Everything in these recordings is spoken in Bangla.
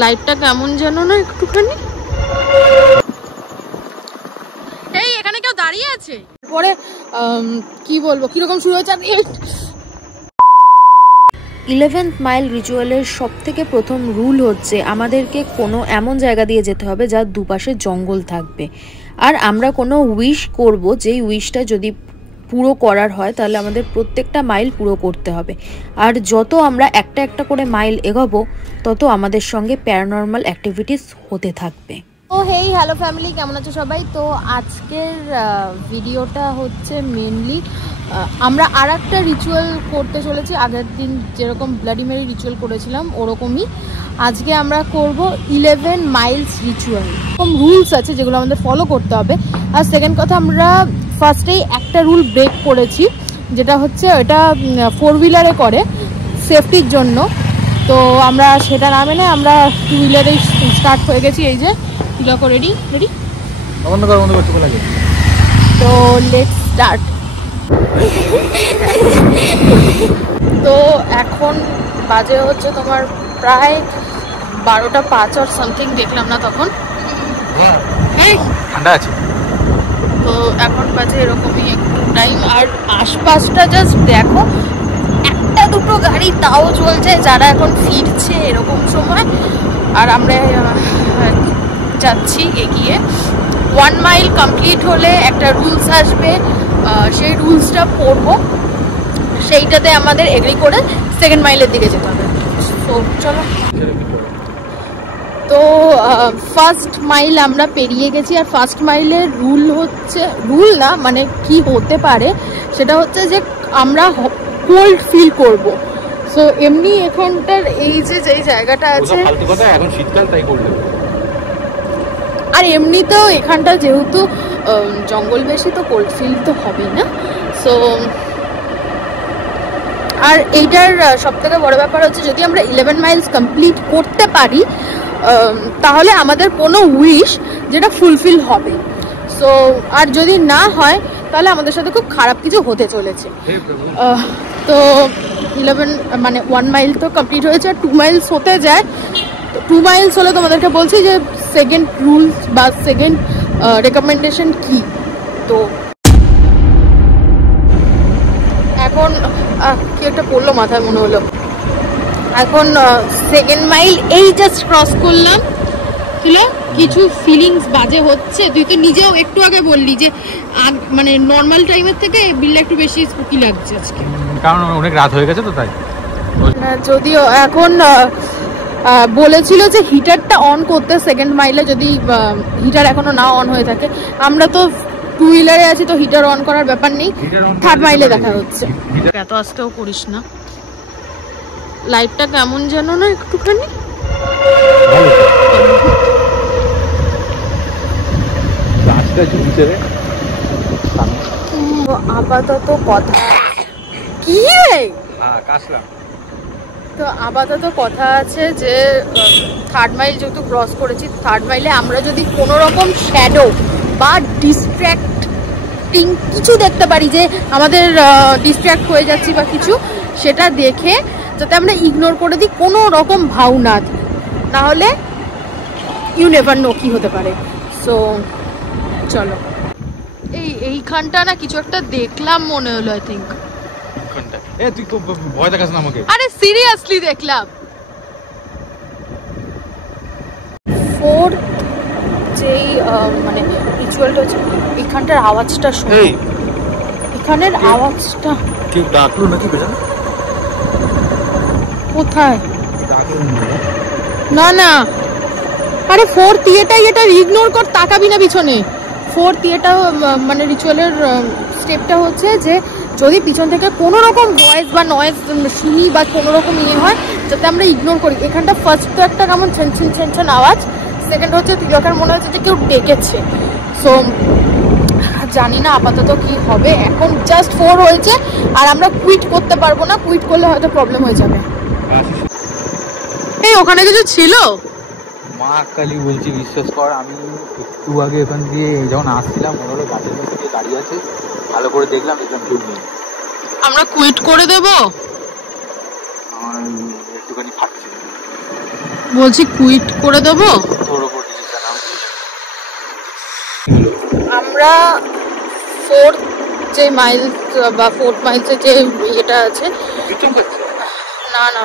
লাইটটা কেমন যেন না একটুখানি। এই এখানে কেউ দাঁড়িয়ে আছে পরে কি বলবো কিরকম শুরু হচ্ছে। 11th মাইল রিচুয়ালের সব থেকে প্রথম রুল হচ্ছে আমাদেরকে কোনো এমন জায়গা দিয়ে যেতে হবে যার দুপাশে জঙ্গল থাকবে, আর আমরা কোনো উইশ করব, যেই উইশটা যদি পুরো করার হয় তাহলে আমাদের প্রত্যেকটা মাইল পুরো করতে হবে। আর যত আমরা একটা একটা করে মাইল এগোবো তত আমাদের সঙ্গে প্যারানর্মাল অ্যাক্টিভিটিস হতে থাকবে। ও হেই হ্যালো ফ্যামিলি, কেমন আছো সবাই? তো আজকের ভিডিওটা হচ্ছে মেনলি আমরা আর একটা রিচুয়াল করতে চলেছি। আগের দিন যেরকম ব্লাডি মেরি রিচুয়াল করেছিলাম ওরকমই আজকে আমরা করব 11 মাইলস রিচুয়াল। এরকম রুলস আছে যেগুলো আমাদের ফলো করতে হবে। আর সেকেন্ড কথা, আমরা ফার্স্টেই একটা রুল ব্রেক করেছি, যেটা হচ্ছে এটা 4 হুইলারে করে সেফটির জন্য। তো আমরা সেটা না মেনে আমরা 2 হুইলারেই স্টার্ট হয়ে গেছি। এই যে যখন রেডি তো লেটস স্টার্ট। তো এখন বাজে হচ্ছে তোমার প্রায় 12টা 5 আর সামথিং, দেখলাম না তখন, ঠান্ডা আছে। তো এখন বাজে এরকমই একটু টাইম। আর আশপাশটা জাস্ট দেখো, একটা দুটো গাড়ি তাও চলছে যারা এখন ফিরছে এরকম সময়। আর আমরা যাচ্ছি এগিয়ে। 1 মাইল কমপ্লিট হলে একটা রুলস আসবে, সেই রুলসটা পড়বো, সেইটাতে আমাদের এগ্রি করে সেকেন্ড মাইলের দিকে যেতে হবে। তো চলো। তো ফার্স্ট মাইল আমরা পেরিয়ে গেছি। আর ফার্স্ট মাইলের রুল হচ্ছে, রুল না মানে কি হতে পারে সেটা হচ্ছে যে আমরা কোল্ড ফিল করব। সো এমনি এখানটার এই যে যেই জায়গাটা আছে, এখন শীতকাল তাই করলে, আর এমনিতেও এখানটা যেহেতু জঙ্গল বেশি, তো কোল্ড ফিল তো হবেই না। সো আর এইটার সব থেকে বড় ব্যাপার হচ্ছে যদি আমরা 11 মাইলস কমপ্লিট করতে পারি তাহলে আমাদের কোনো উইশ যেটা ফুলফিল হবে। সো আর যদি না হয় তাহলে আমাদের সাথে খুব খারাপ কিছু হতে চলেছে। তো 11 মানে 1 মাইল তো কমপ্লিট হয়েছে, আর 2 মাইলস হতে যায়। 2 মাইলস হলে তোমাদেরকে বলছি যে সেকেন্ড রুলস বা সেকেন্ড রেকমেন্ডেশন কি। তো এখন কি একটা পড়লো মাথায় মনে হলো, এখন সেকেন্ড মাইল এই জাস্ট ক্রস করলাম। তুলে কিছু ফিলিংস বাজে হচ্ছে, তুই তো নিজেও একটু আগে বললি যে মানে নর্মাল টাইমের থেকে বিলটা একটু বেশি স্পুকি লাগছে আজকে, কারণ অনেক রাত হয়ে গেছে তো তাই। যদিও এখন বলেছিল যে হিটারটা অন করতে সেকেন্ড মাইলে, যদি হিটার এখনো না অন হয়ে থাকে। আমরা তো 2 হুইলারে আছি, তো হিটার অন করার ব্যাপার নেই, 3rd মাইলে দেখা হচ্ছে। এত আস্তেও করিস না, লাইটটা কেমন যেন না একটুখানি। আপাতত কথা কি তো আপাতত কথা আছে যে 3rd মাইল যেহেতু ক্রস করেছি, 3rd মাইলে আমরা যদি কোনো রকম শ্যাডো বা ডিস্ট্র্যাক্টিং কিছু দেখতে পারি, যে আমাদের ডিস্ট্র্যাক্ট হয়ে যাচ্ছি বা কিছু, সেটা দেখে যাতে আমরা ইগনোর করে দিই, কোনো রকম ভাও না দিই, নাহলে ইউ নেভার নো কি হতে পারে। সো চলো। এইখানটা না কিছু একটা দেখলাম মনে হলো, আই থিঙ্ক। তুই তো ভয় দেখাস না আমাকে। আরে সিরিয়াসলি দেখলাম। 4 যেই মানে রিচুয়ালটা হচ্ছে, এখানটার আওয়াজটা শুনে, এখানের আওয়াজটা কেউ ডাকলো নাকি বেজান? কোথায়? না না, আরে 4th এটা ইগনোর কর, তাকাবি না পিছনে। 4th মানে রিচুয়ালের স্টেপটা হচ্ছে যে যদি পিছন থেকে কোনো রকম ভয়েস বা নয়েজ শুনি বা কোনো রকম হয়, যাতে আমরা ইগনোর করি। এখানটা ফার্স্ট তো একটা কেমন ছেনছেন আওয়াজ, সেকেন্ড হচ্ছে তিলকের মনে হচ্ছে যে কেউ ডেকেছে। সো জানি না আপাতত কি হবে। এখন জাস্ট 4 হয়েছে, আর আমরা কুইট করতে পারবো না, কুইট করলে হয়তো প্রবলেম হয়ে যাবে। এই ওখানে কিছু ছিল, মা কালী বলছি, বিশ্বাস কর। আমি একটু আগে এখান দিয়ে যখন আসছিলাম মনে হলো গাছের মধ্যে দিয়ে দাঁড়িয়ে আছে, ভালো করে দেখলাম কেউ নেই। আমরা কুইট করে দেব, আমার একটুখানি ফাটছে। বলছি কুইট করে দেবো। তোর উপর ডিসিশন। আমরা ফোর্থ যে মাইল বা ফোর্থ মাইলসে যে এটা আছে, না না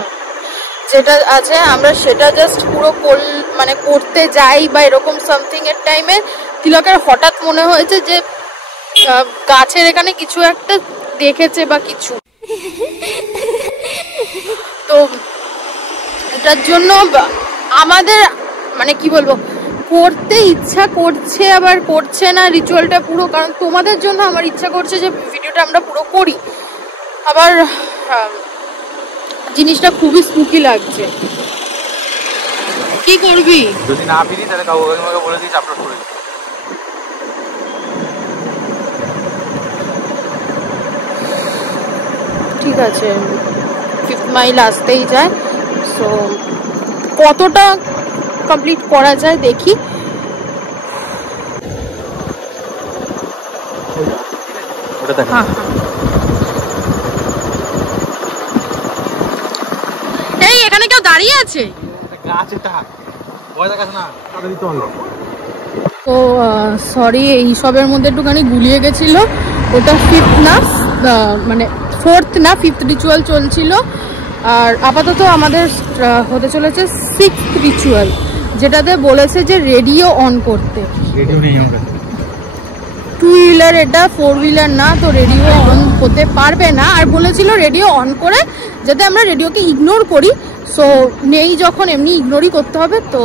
যেটা আছে আমরা সেটা জাস্ট পুরো মানে করতে যাই বা এরকম সামথিং এর টাইমে তিলকের হঠাৎ মনে হয়েছে যে গাছের এখানে কিছু একটা দেখেছে বা কিছু, তো এটার জন্য আমাদের মানে কি বলবো করতে ইচ্ছা করছে আবার করছে না রিচুয়ালটা পুরো, কারণ তোমাদের জন্য আমার ইচ্ছা করছে যে ভিডিওটা আমরা পুরো করি, আবার জিনিসটা খুবই স্পুকি লাগছে। কি করবি? যদি না ফিরি তাহলে কাউকে বলে দিস আপলোড করে দিই। ঠিক আছে, 5th মাইল আসতেই যায়, সো কতটা কমপ্লিট করা যায় দেখি। ওটা দেখ। হ্যাঁ এই এখানে কেউ দাঁড়িয়ে আছে? গাছ এটা ভয় দেখাস না, তাড়াতাড়ি চল। তো সরি এইসবের মধ্যে একটুখানি গুলিয়ে গেছিল, ওটা 5th না মানে 4th না 5th রিচুয়াল চলছিল, আর আপাতত আমাদের হতে চলেছে 6th রিচুয়াল, যেটাতে বলেছে যে রেডিও অন করতে। রেডিও নেই আমার কাছে। 2 হুইলার এটা, 4 হুইলার না, তো রেডিও অন হতে পারবে না, আর বলেছিল রেডিও অন করে যাতে আমরা রেডিওকে ইগনোর করি, সো নেই যখন এমনি ইগনোরই করতে হবে। তো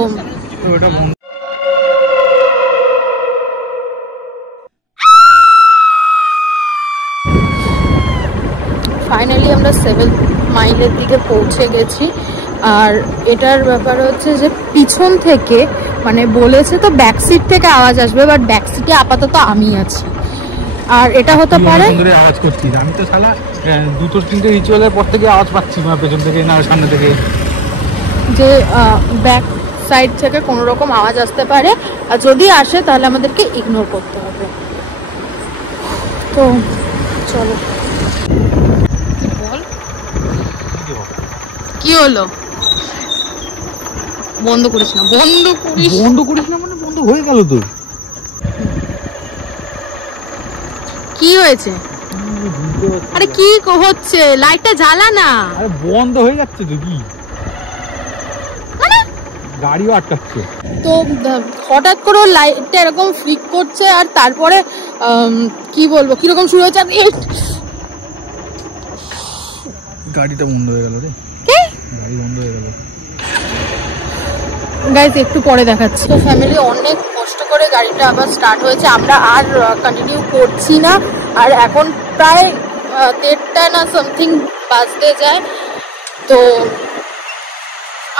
ফাইনালি আমরা 7th মাইলের দিকে পৌঁছে গেছি, আর এটার ব্যাপার হচ্ছে যে পিছন থেকে মানে বলেছে তো ব্যাক সিট থেকে আওয়াজ আসবে, বাট ব্যাক সিটে আপাতত আমি আছি, আর এটা হতে পারে আওয়াজ করছিস। আমি তো শালা 2-3টে রিচুয়ালের পর থেকে আওয়াজ পাচ্ছি না, পেছন থেকে না সামনে থেকে, যে ব্যাক সাইড থেকে কোনো রকম আওয়াজ আসতে পারে, আর যদি আসে তাহলে আমাদেরকে ইগনোর করতে হবে। তো চলো। বল কি হলো? বন্ধ করিস না, বন্ধ করিস না মানে বন্ধ হয়ে গেল তো। কি হয়েছে? আরে কি হচ্ছে? লাইটটা জ্বালা না। আরে বন্ধ হয়ে যাচ্ছে তো, কি গাড়িও আটকাচ্ছে। তো হঠাৎ করে লাইটটা এরকম ফ্লিক করছে, আর তারপরে কি বলবো কিরকম শুরু হচ্ছে, গাড়িটা বন্ধ হয়ে গেল রে। গাড়ি বন্ধ হয়ে গেল গাইস, একটু পরে দেখাচ্ছি। তো ফ্যামিলি অনেক কষ্ট করে গাড়িটা আবার স্টার্ট হয়েছে, আমরা আর কন্টিনিউ করছি না, আর এখন প্রায় 1:30 না সামথিং বাজতে যায়, তো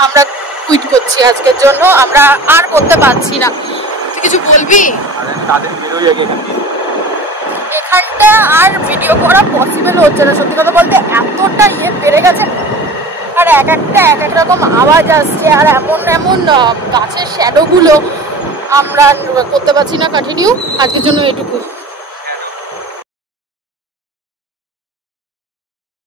আমরা কুইট করছি আজকের জন্য, আমরা আর করতে পারছি না। তুই কিছু বলবি? এখানটা আর ভিডিও করা পসিবল হচ্ছে না, সত্যি কথা বলতে এতটা বেড়ে গেছে, আর এক এক রকম আওয়াজ আসছে, আর এমন গাছের শ্যাডো গুলো আমরা করতে পারছি না কন্টিনিউ। আজকের জন্য এটুকু।